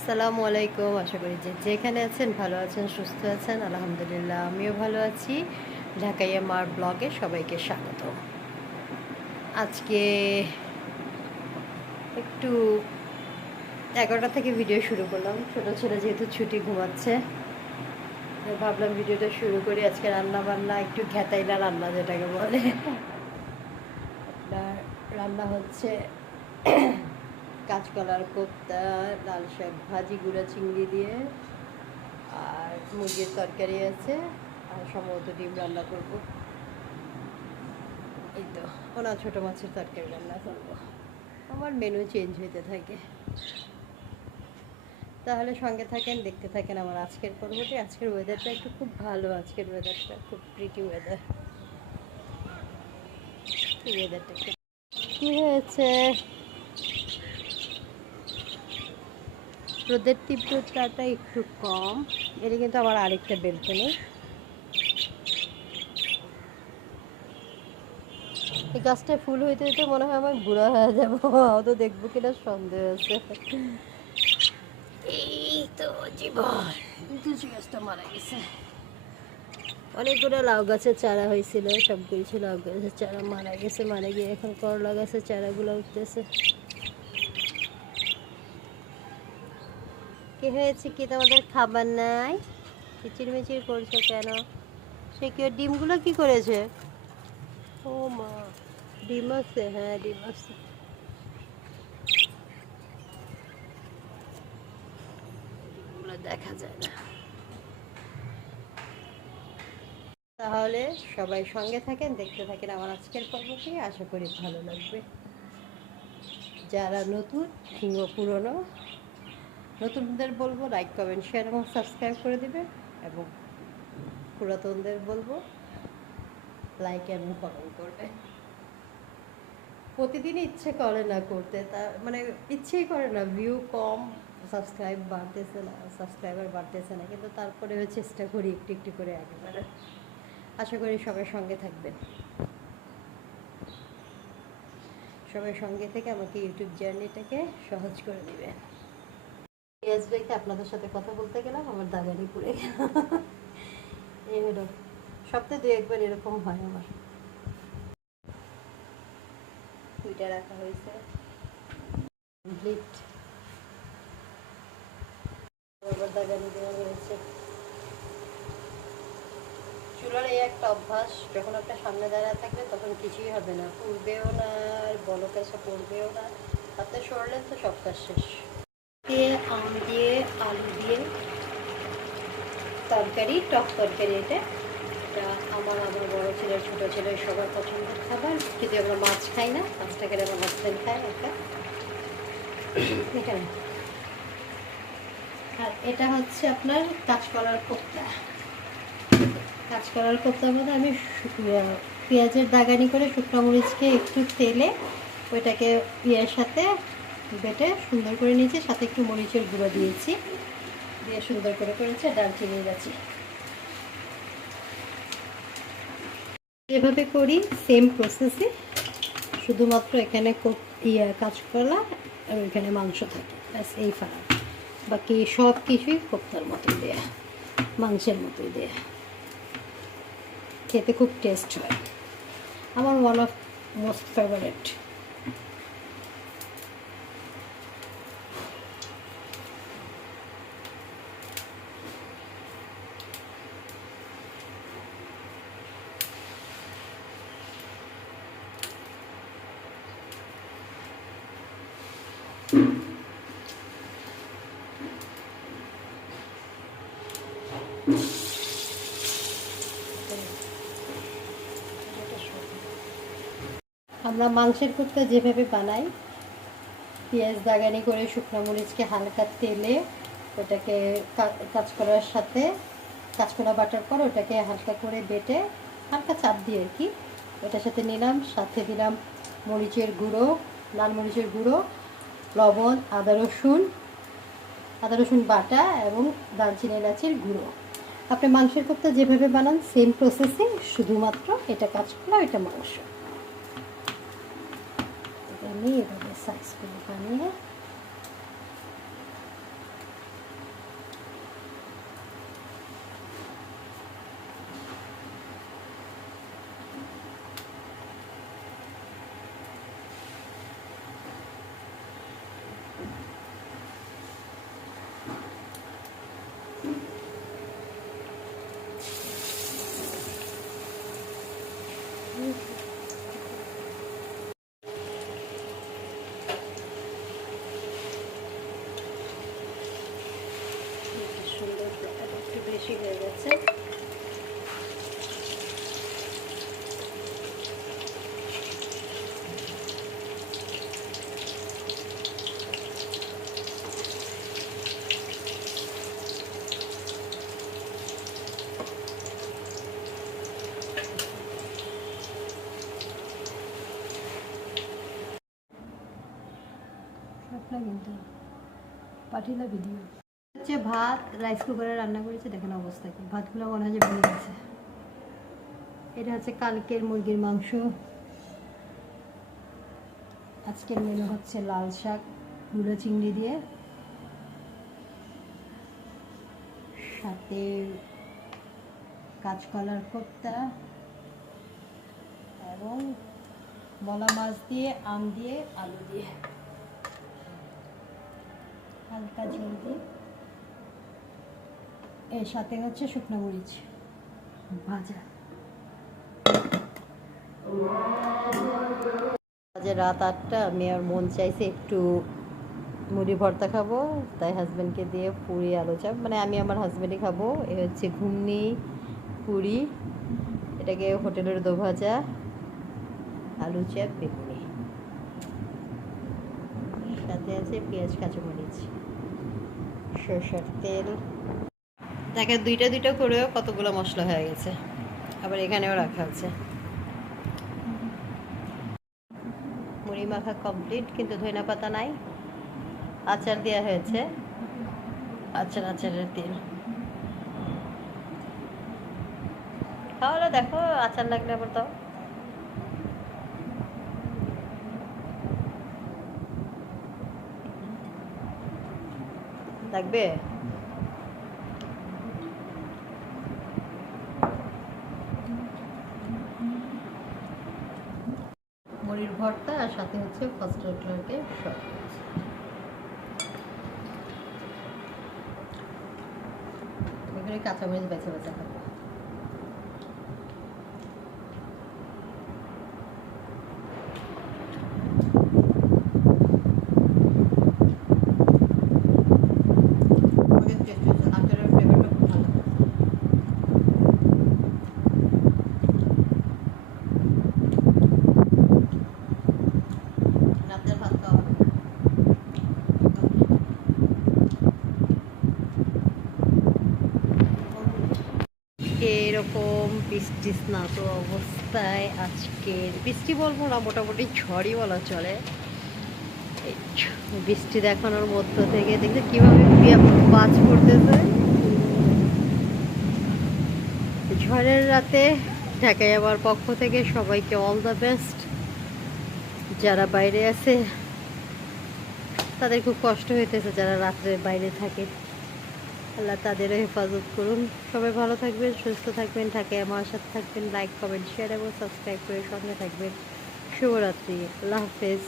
আসসালামু আলাইকুম। আশা করি যে যেখানে আছেন ভালো আছেন, সুস্থ আছেন। আলহামদুলিল্লাহ, আমিও ভালো আছি। ঢাকাই আমার ব্লগে সবাইকে স্বাগত। আজকে একটু এগারোটা থেকে ভিডিও শুরু করলাম। ছোটো ছেলে যেহেতু ছুটি ঘুমাচ্ছে ভাবলাম ভিডিওটা শুরু করি। আজকে রান্না বান্না একটু ঘেতাইলা রান্না, যেটাকে বলে। রান্না হচ্ছে কাঁচকলার কোপ্তা, লাল শাক ভাজি, গুঁড়া চিংড়ি দিয়ে, আর মুরগির তরকারি আছে, আর সম্ভবত ডিম রান্না করব। এই তো ওনা ছোটো মাছের তরকারি রান্না করব। আমার মেনু চেঞ্জ হইতে থাকে। তাহলে সঙ্গে থাকেন, দেখতে থাকেন আমার আজকের পর্বটি। আজকের ওয়েদারটা একটু খুব ভালো, আজকের ওয়েদারটা খুব প্রিটি ওয়েদার ওয়েদারটা কি হয়েছে? রোদের তীব্রতাটা একটু কম। এটা কিন্তু আমার আরেকটা বেলকনি। এই গাছটায় ফুল হইতে হইতে মনে হয় আমার বুড়া হয়ে যাব। অত দেখব কিনা সন্দেহ আছে। এই তো জীবন। গাছটা মারা গেছে। অনেকগুলো লাউ গাছের চারা হয়েছিল সবগুলো লাউ গাছের চারা মারা গেছে মারা গিয়ে এখন করলা গাছের চারাগুলো উঠতেছে। কি হয়েছে কি তোমাদের খাবার নাই? কিচির মিচির করছ কেন? সে কি ডিমগুলো কি করেছে? ও মা, ডিম আছে হ্যাঁ ডিম আছে। দেখা যায় না। তাহলে সবাই সঙ্গে থাকেন, দেখতে থাকেন আমার আজকের পর্বটি, আশা করি ভালো লাগবে। যারা নতুন কিংবা পুরনো নতুনদের বলব লাইক কমেন্ট শেয়ার এবং সাবস্ক্রাইব করে দিবে এবং পুরাতনদের বলব লাইক এবং কমেন্ট করবে। প্রতিদিন ইচ্ছে করে না করতে, তা মানে ইচ্ছেই করে না ভিউ কম সাবস্ক্রাইব বাড়তেছে না সাবস্ক্রাইবার বাড়তেছে না, কিন্তু তারপরেও চেষ্টা করি একটু একটু করে একেবারে আশা করি সবাই সঙ্গে থাকবেন। সবাই সঙ্গে থেকে আমাকে ইউটিউব জার্নিটাকে সহজ করে দিবেন পেঁয়াজ রেখে আপনাদের সাথে কথা বলতে গেলাম, আমার দাগানি পুড়ে গেল। এই হলো। সপ্তাহে দু একবার এরকম হয় আমার। দুইটা রাখা হয়েছে। কমপ্লিট আবার দাগানি দেওয়া হয়েছে। চুলার এই একটা অভ্যাস, যখন একটা সামনে দাঁড়ায় থাকবে তখন কিছুই হবে না। উঠবেও না আর বলো কাছে পড়বেও না। হাতে সরলেন তো সব কাজ শেষ। দিয়ে, আম দিয়ে, আলু দিয়ে তরকারি, টক তরকারি এটা। এটা আমার আমার বড়ো ছেলের ছোটো ছেলের সবার পছন্দের খাবার। কিন্তু আমরা মাছ খাই না মাছটাকে আমার হাজব্যান্ড খায় একটা এখানে আর এটা হচ্ছে আপনার কাঁচকলার কোপ্তা। কাঁচকলার কোপ্তার মধ্যে আমি পেঁয়াজের দাগানি করে শুকনো মরিচকে একটু তেলে ওইটাকে ইয়ের সাথে বেটে সুন্দর করে নিয়েছি, সাথে একটু মরিচের গুঁড়ো দিয়েছি। দিয়ে সুন্দর করে করেছি ডালচিনি গেছি এভাবে করি সেম প্রসেসে শুধুমাত্র এখানে ইয়ে কাঁচকলা আর ওইখানে মাংস থাকে। ব্যাস, এই ফারাক। বাকি সব কিছুই কোপ্তার মতোই দেয়া। মাংসের মতোই দেয়া। খেতে খুব টেস্ট হয়। আমার ওয়ান অফ মোস্ট ফেভারেট আমরা মাংসের কোপ্তা যেভাবে বানাই, পেঁয়াজ দাগানি করে শুকনো মরিচকে হালকা তেলে ওটাকে কা- কাঁচকলার সাথে কাঁচকলা বাটার পর ওটাকে হালকা করে বেটে হালকা চাপ দিয়ে আর কি, ওটার সাথে নিলাম, সাথে দিলাম মরিচের গুঁড়ো, লাল মরিচের গুঁড়ো লবণ, আদা রসুন আদা রসুন বাটা এবং দারচিনি, এলাচির গুঁড়ো। আপনি মাংসের কোপ্তা যেভাবে বানান সেম প্রসেসে শুধুমাত্র এটা কাজ করল এটা মাংস। আমি এভাবে সাইজ করে বানিয়ে বেশি হয়ে গেছে শাপলা কিন্তু? পাঠিলা ভিডিও হচ্ছে ভাত রাইস কুকারে রান্না করেছে, দেখেন অবস্থা কি। ভাতগুলো মনে হয় যে ভেঙে গেছে। এটা হচ্ছে কালকের মুরগির মাংস। আজকের মেনু হচ্ছে লাল শাক, গুঁড়ো চিংড়ি দিয়ে। সাথে কাঁচকলার কোপ্তা এবং বলা মাছ দিয়ে, আম দিয়ে, আলু দিয়ে। হালকা ঝোল দিয়ে এর সাথে হচ্ছে শুকনো মরিচ। ভাজা। আজ রাত আটটা, আমি আর মন চাইছে একটু মুড়ি ভর্তা খাব, তাই হাজব্যান্ডকে দিয়ে পুরি আলু চাপ মানে আমি আমার হাজব্যান্ডই খাব। এ হচ্ছে ঘুমনি পুরি, এটাকে হোটেলের দোভাজা, আলু চাপ, বেগুনি সাথে আছে পেঁয়াজ কাঁচামরিচ সরষের তেল। দেখে দুইটা দুইটা করেও কতগুলো মশলা হয়ে গেছে। আবার এখানেও রাখা আছে। মুড়ি মাখা কমপ্লিট কিন্তু ধনিয়া পাতা নাই। আচার দেওয়া হয়েছে। আচার আচারের তেল। তাহলে দেখো আচার লাগলে আবার দাও। লাগবে মুড়ির ভর্তা আর সাথে হচ্ছে ফার্স্ট ক্লার্কের সব। এখানে কাঁচামরিচ বেছে বেছে খাব অনেক টেস্ট হয়েছে আচারের ফ্লেভারটা খুব ভালো রাতের ভাত খাওয়া হবে। এরকম বৃষ্টি স্নাত অবস্থায় আজকের বৃষ্টি বলব না, মোটামুটি ঝড়ই বলা চলে। বৃষ্টি দেখানোর মধ্য থেকে দেখতে কীভাবে বাজ পড়তেছে। ঝড়ের রাতে ঢাকা যাওয়ার পক্ষ থেকে সবাইকে অল দ্য বেস্ট যারা বাইরে আছে, তাদের খুব কষ্ট হইতেছে যারা রাত্রে বাইরে থাকে। আল্লাহ তাদেরও হেফাজত করুন। সবাই ভালো থাকবেন, সুস্থ থাকবেন থাকে আমার সাথে থাকবেন। লাইক কমেন্ট শেয়ার এবং সাবস্ক্রাইব করে সঙ্গে থাকবেন। শুভরাত্রি। আল্লাহ হাফেজ।